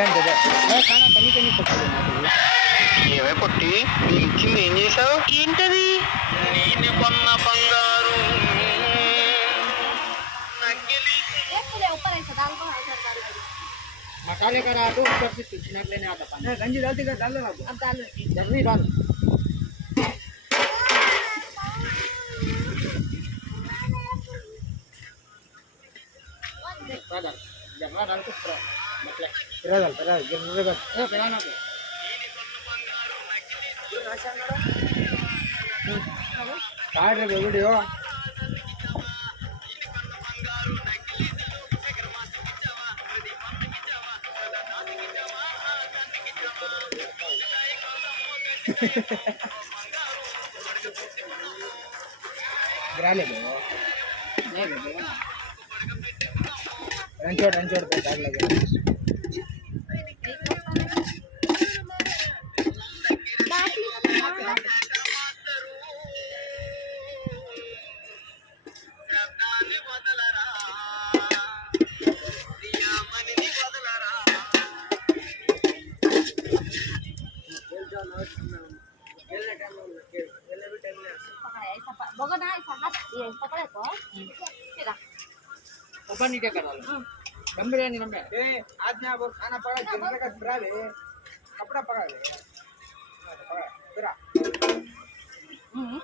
గంటే खाना कनी कनी पट्टी ఏమే పొట్టి నీకు ఇచ్చింది ఏం చేసావు? ఏంటది? నేను కొన్న బంగారు నకిలీ ऊपर ऐसा दाल को मसाले का डाल दो ऊपर से छिड़क लेने आता पानी गंजी डालती कर डाल दो अब डाल जल्दी डाल डाल जमा डाल के मतलब डाल ए बनाना को काट रे वीडियो गिरा ले दो नहीं दे रंचोड़ पे डाल लगे पकड़े तो ऊपर नीचे कर डालो दम बिरयानी नम्बे ए आज ना वो खाना पड़ा जल्दी का फिरा ले कपड़ा पकड़ ले पकड़ फिरा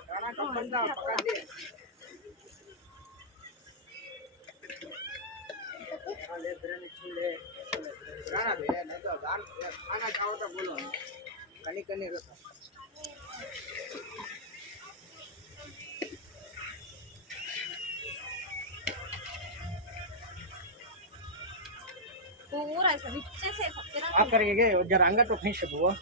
खाना कब बनता पकड़ ले ले बिरयानी छीन ले खाना भी नहीं तो दाल खाना खाओ तो बोलो कनी कनी रखो पूरा ऐसा नीचे से आप करेंगे जरा अंगा तो फिनिश हुआ